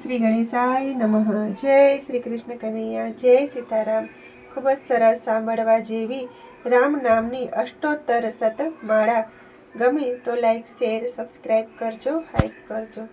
શ્રી ગણેશાય નમઃ. જય શ્રી કૃષ્ણ કનૈયા, જય સીતારામ. ખૂબ જ સરસ સાંભળવા જેવી રામ નામની અષ્ટોત્તર શતમાળા. ગમે તો લાઈક, શેર, સબસ્ક્રાઈબ કરજો, હાઈપ કરજો.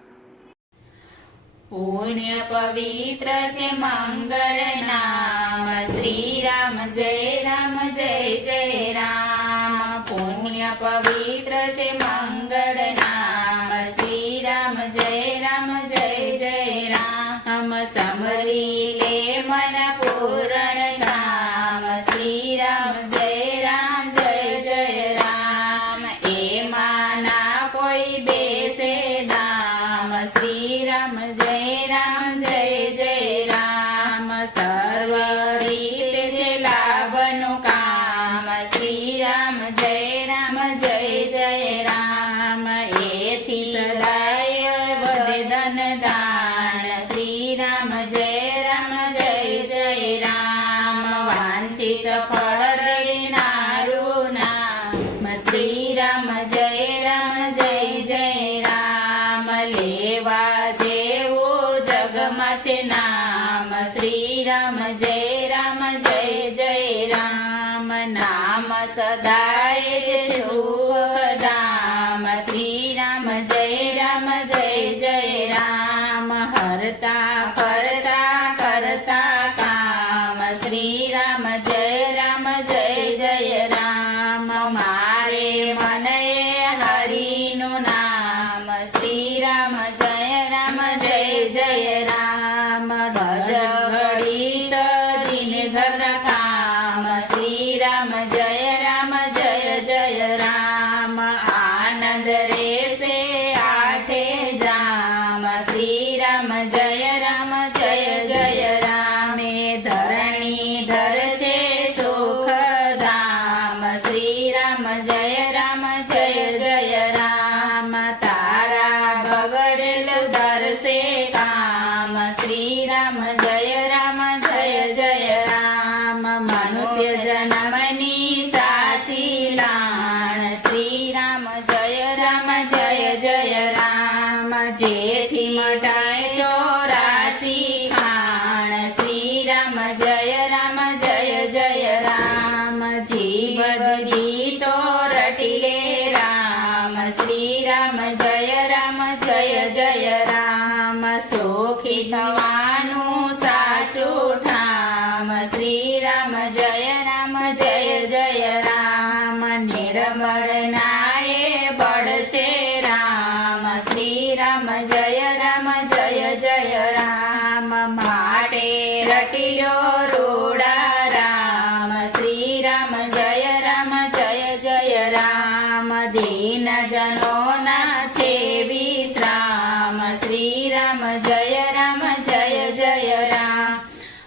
પુણ્ય પવિત્ર છે મંગળ નામ, શ્રી રામ જય રામ જય જય રામ. પુણ્ય પવિત્ર છે મંગળ નામ, શ્રી રામ જય રામ જય જય રામ. સમરી લે મન પૂરણ કામ, શ્રી રામ જય રામ જય જય રામ. એમાં ના કોઈ બેસે દામ, શ્રી રામ જય રામ જય જય રામ. સર્વ રીતે છે લાભનું કામ, શ્રી રામ જય રામ જય જય રામ. એથી સદાય વધે ધન દાન, શ્રી રામ જય રામ જય જય રામ. વાંછિત ફળ દેનારું નામ, શ્રી રામ જય રામ જય જય રામ. લેવા જેવું જગમાં છે નામ, શ્રી રામ જય રામ જય જય રામ. નામ સદાય છે સુખધામ, શ્રી રામ જય રામ જય જય રામ. હરતા ફરતા કરતા કામ, શ્રી રામ જય રામ જય જય રામ. મારે મને હરિનું નામ, શ્રી રામ જય રામ જય જય રામ. ભજ ઘડીત દિન ઘર કામ, શ્રી રામ જય રામ જય જય રામ. આનંદ રેસે આઠે જામ, શ્રી રામ જય રામ જય જય રામ. ધરણી ધર છે સુખધામ, શ્રી રામ જય રામ જય જય રામ. તારા બગડેલ ધરશે કામ, શ્રી રામ જય રામ જય જય રામ. મનુષ્ય જન્મની સાચી લાણ, શ્રી રામ જય રામ જય જય રામ. જેથી મટાય 84 ખાણ, શ્રી રામ જય રામ જય જય રામ. જીવ દીધી તો રટી લે રામ, શ્રી રામ જય રામ જય જય રામ. સુખી થવાનું સાચું ઠામ, શ્રી રામ જય રામ જય જય રામ. નિર્મળ નાએ બળ છે રામ, શ્રી રામ જય રામ જય જય રામ. માટે રટી લ્યો રૂડા રામ, શ્રી રામ જય રામ જય જય રામ. દીન જનોના છે વિશ્રામ, શ્રી રામ જય રામ જય જય રામ.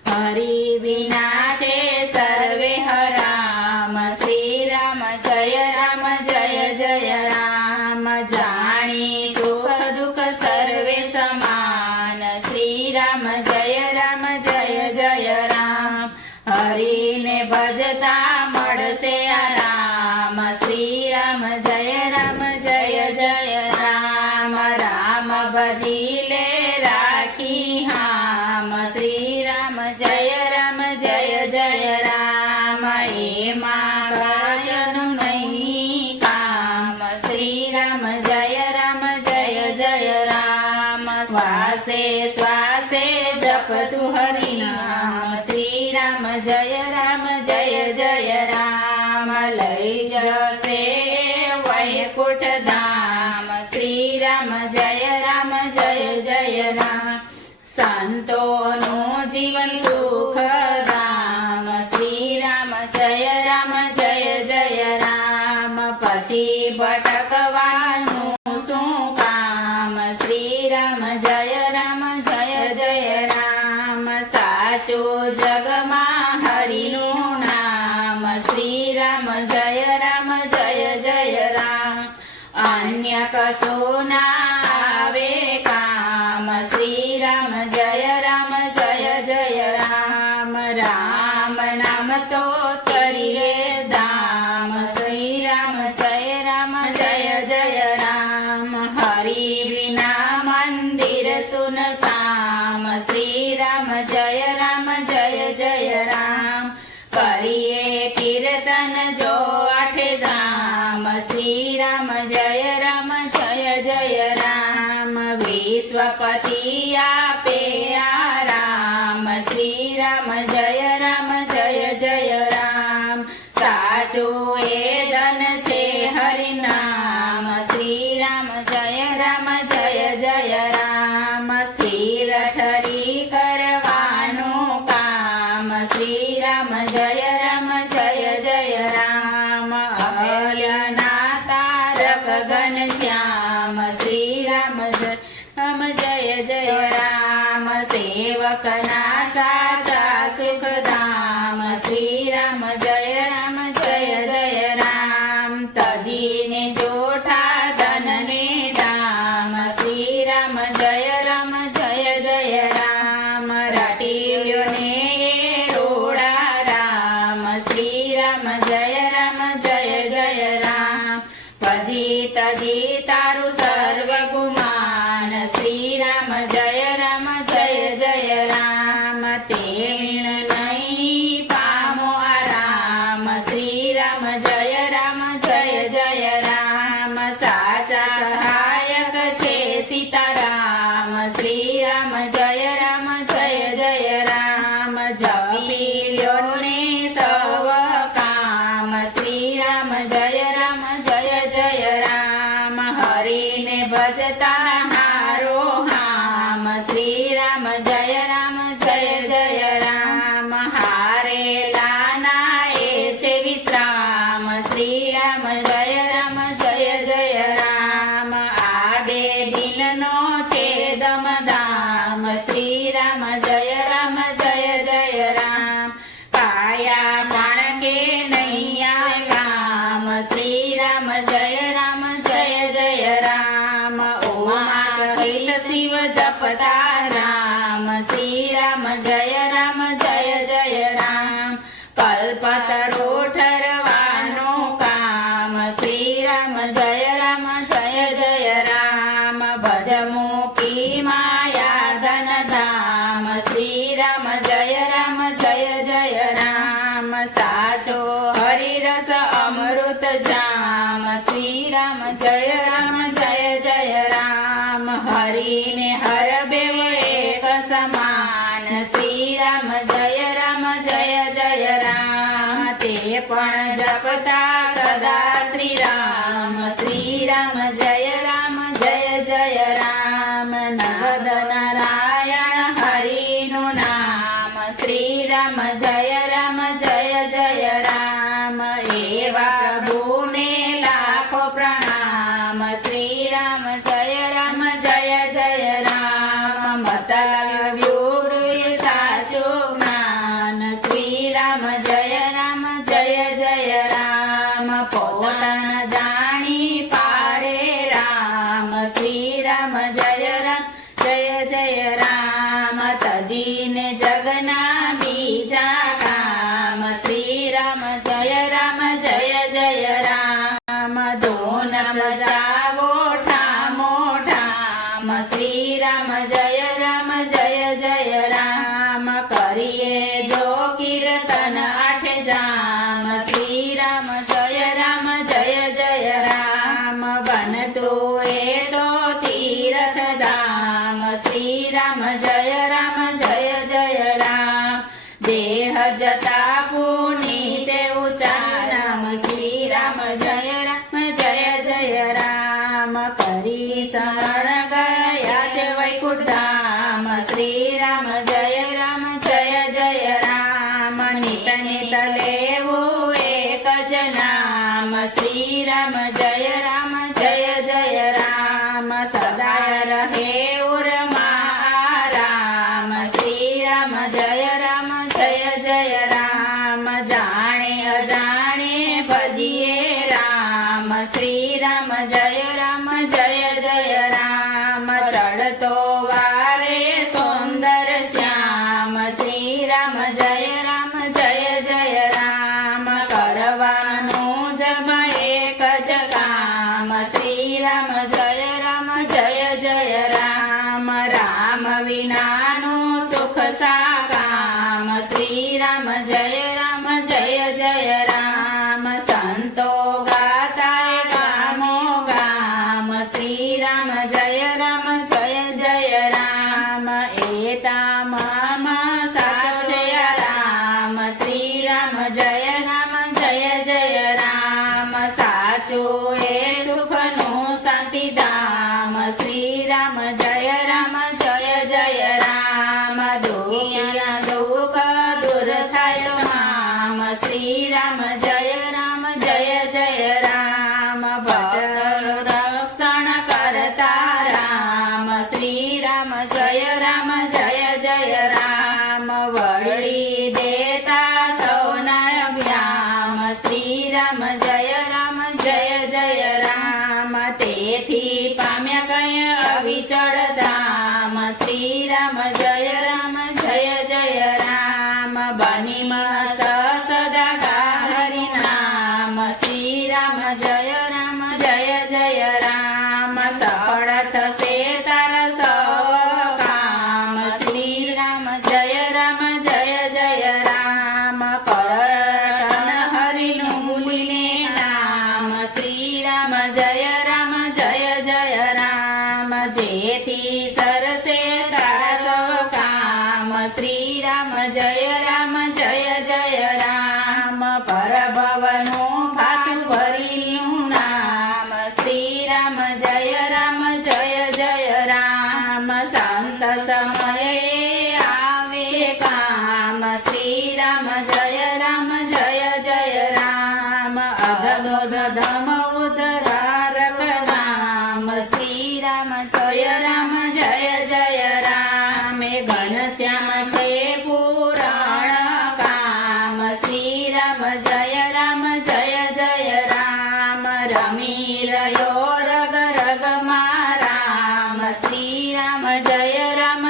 હરિ વિના છે સર્વે હરામ, શ્રી રામ જય રામ જય જય રામ. જાણી સુખ દુઃખ સર્વે સમાન, શ્રી રામ જય રામ જય જય રામ. હરિને ભજતા મળશે આરામ, શ્રી રામ જય રામ જય જય રામ. રામ ભજી લે રાખી હામ, શ્રી રામ જય રામ જય જય રામ. એમાં ભજન નહીં કામ, શ્રી રામ જય રામ જય જય રામ. શ્વાસે શ્વાસે જપતું હરિ નામ, શ્રી રામ જય રામ જય જય રામ. લઈ જશે વૈકુંઠ ધામ, શ્રી રામ જય રામ જય જય રામ. સંતોનું જીવન સુખધામ, શ્રી રામ જય રામ જય જય રામ. પછી ભટકવાનું શું કામ, શ્રી રામ જય રામ જય જય રામ. સાચું જગમાં હરિનું નામ, શ્રી રામ જય રામ જય જય રામ. અન્ય કશું ના આવે કામ, શ્રી રામ જય રામ જય જય રામ. રામ નામ તો તરીએ દામ, શ્રી રામ જય રામ જય જય રામ. હરિ વિના મંદિર સુનસાન, પતિ આપે આરામ શ્રી રામ જય જય રામ સાચું એ ધન છે હરિનામ શ્રી રામ જય જય રામ સ્થિર ઠરી કરવાનું કામ શ્રી રામ જય જય રામ અહલ્યના તારક ઘનશ્યામ શ્રી રામ જય રામ સેવકના સાચા સુખધામ શ્રી રામ જય રામ તજીને જોઠા ધનને ધામ શ્રી રામ જય રામ રટીલ્યો ને રોડા રામ શ્રી રામ જય રામ ભજી તજી તારું સર્વ ગુમાન શ્રી રામ જય રામ તે વીણ નહીં પામો આરામ શ્રી રામ જય રામ સાચા સહાયક છે સીતારામ શ્રી રામ જય રામ જપી લ્યો ને સવ કામ શ્રી રામ જય રામ હરિને ભજતા હારો હામ શ્રી રામ જય રામ હારેલા નાએ છે વિશ્રામ શ્રી રામ જય રામ આ બે દિલનો છે દમદામ શ્રી રામ જય રામ કાયા પણ કે નૈયા કામ શ્રી રામ જય રામ ઓમા સહિત શિવ જપતા રામ શ્રી રામ જય રામ કલ્પતરો ઠરવાનું કામ શ્રી રામ જય રામ ભજ મૂકી માયા ધન ધામ શ્રી રામ જય રામ સાચો હરિરસ અમૃત જામ શ્રી રામ જય રામ હરિને હર બેવ એક સમાન શ્રી રામ જય રામ તે પણ જપતા સદા શ્રી રામ જય રામ નવદ નારાયણ હરિનું નામ શ્રી રામ જય રામ એવા પ્રભુને લાખો પ્રણામ શ્રી રામ જય રામ મતલવ્યો સાચું જ્ઞાન શ્રી રામ જય રામ પોતાના જાણી પાડે રામ શ્રી રામ જય રામ તજીને જગના બીજા કામ શ્રી રામ જય રામ ધૂન બજાવો ઠામો ઠામ શ્રી રામ જય રામ કરીએ જો કીર્તન આઠ જામ શ્રી રામ જય રામ બનતું એ તો તીર્થ ધામ શ્રી રામ જય રામ દેહ જતા પુનીતે ઊંચા નામ શ્રી રામ જય રામ કરી શરણ ગયા છે વૈકુંઠ ધામ શ્રી રામ જય રામ નિત નિત લેવું એક જ નામ શ્રી રામ જય રામ સદા રહે ઉરમાં રામ શ્રી રામ જય રામ જાણે અજાણે ભજીએ રામ શ્રી રામ જય રામ ચડતો વારે સુંદર શ્યામ શ્રી રામ જય રામ કરવાનું જગ એક જ કામ શ્રી રામ જય રામ રામ વિનાનું સુખ સાકામ શ્રી રામ જય રામ સંતો ગાતા ગામો ગામ શ્રી રામ જય રામ જેથી પામ્યા કઈ અવિચળ ધામ શ્રી રામ જય જય રામ બની મસ્ત સદા ગા હરિ નામ શ્રી રામ જય જય રામ સફળ થશે તારા સૌ કામ શ્રી રામ જય જય રામ કરટન હરિનું ભૂલીને નામ શ્રી રામ જય જય રામ જેથી સરસે તારા સૌ કામ શ્રી રામ જય જય રામ પરભવનું ભાતું ભરીનું નામ શ્રી રામ જય જય રામ સંત સમયે આવે કામ શ્રી રામ જય જય રામ અગદોધ ધમ ઉદ્ધારક નામ શ્રી રામ જય રામ એ ઘનશ્યામ છે પુરાણ કામ શ્રી રામ જય રામ રમી રહ્યો રગ રગમાં રામ શ્રી રામ જય રામ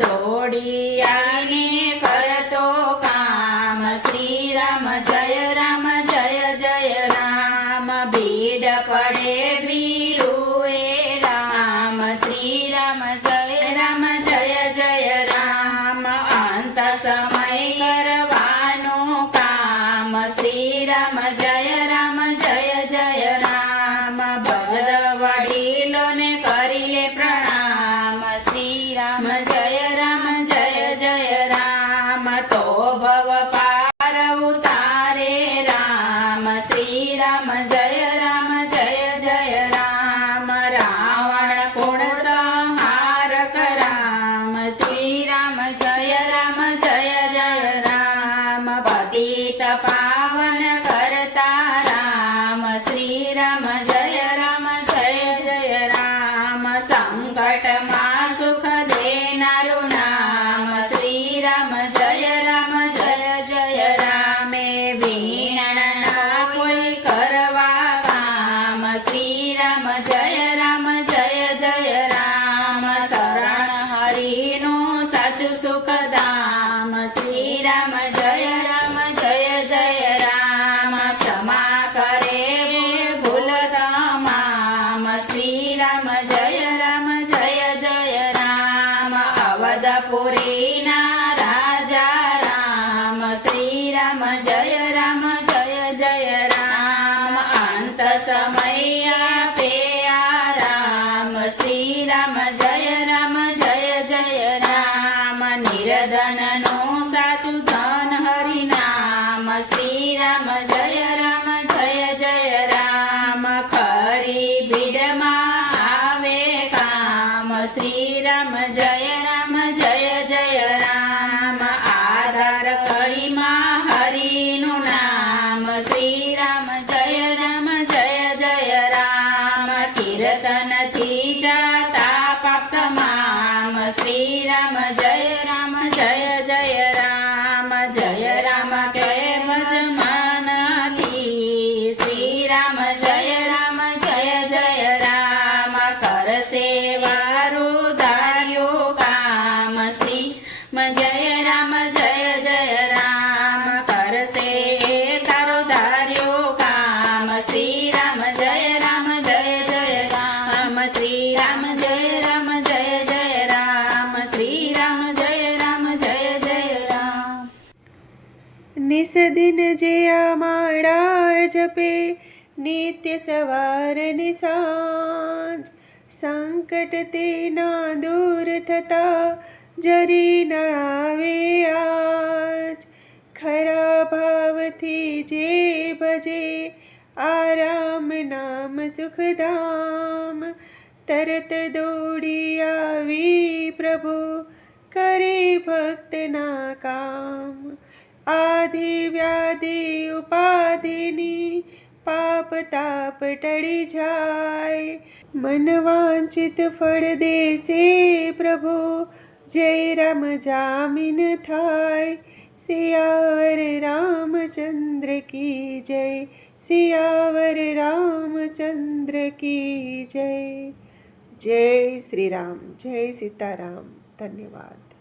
દોડી આવીને કરતો કામ શ્રી રામ જય રામ ભીડ પડે ભીરુએ રામ શ્રી રામ જય રામ અંત સમય કરવાનું કામ શ્રી રામ જય રામ ભજ વડીલોને કરી લે પ્રણામ શ્રી રામ જય રામ તો ભવ પાર ઉતારે રામ શ્રી રામ જય રામ રાવણ કુણ સંહારક રામ શ્રી રામ જય રામ પતિત પાવન કરતા રામ શ્રી રામ જય રામ સંકટમાં સુખ દેનારું નામ શ્રી રામ જય રામ વીણના કોઈ કરવા કામ શ્રી રામ જય રામ શરણ હરિનું સાચું સુખ ધામ શ્રી રામ જય રામ ક્ષમા કરે ભૂલ તમામ શ્રી રામ જય રામ અવધપુરીના રાજા રામ શ્રી રામ જય રામ અંત સમય આપે રામ શ્રી રામ જય રામ નિર્ધનનું સાચું ધન હરિ નામ શ્રી રામ જય રામ ખરી ભીડમાં આવે કામ શ્રી રામ જય રામ આધાર કળીમાં હરિનું નામ શ્રી રામ જય રામ કીર્તનથી જાતા પાપ તમામ શ્રી રામ જય રામ કેમ જમાનાથી શ્રી રામ જય રામ કરશે વારું ધાર્યું કામ શ્રી જય રામ કરશે તારો ધાર્યું કામ શ્રી રામ જય રામ શ્રી રામ જય રામ શ્રી રામ જય રામ નિસદિન જે આ માળા જપે નિત્ય સવાર ને સાંજ સંકટ તેના દૂર થતા જરી ન આવે આજ ખરા ભાવથી જે ભજે આરામ નામ સુખધામ તરત દોડી આવી પ્રભુ કરે ભક્તના કામ આધિ વ્યાધિ ઉપાધિની પાપ તાપ ટળી જાય મન વાંચિત ફળ દેશે પ્રભુ જય રામ જામીન થાય સિયાવર રામચંદ્ર કી જય સિયાવર રામચંદ્ર रामचंद्र की जय। जय श्री राम, जय सीताराम। धन्यवाद।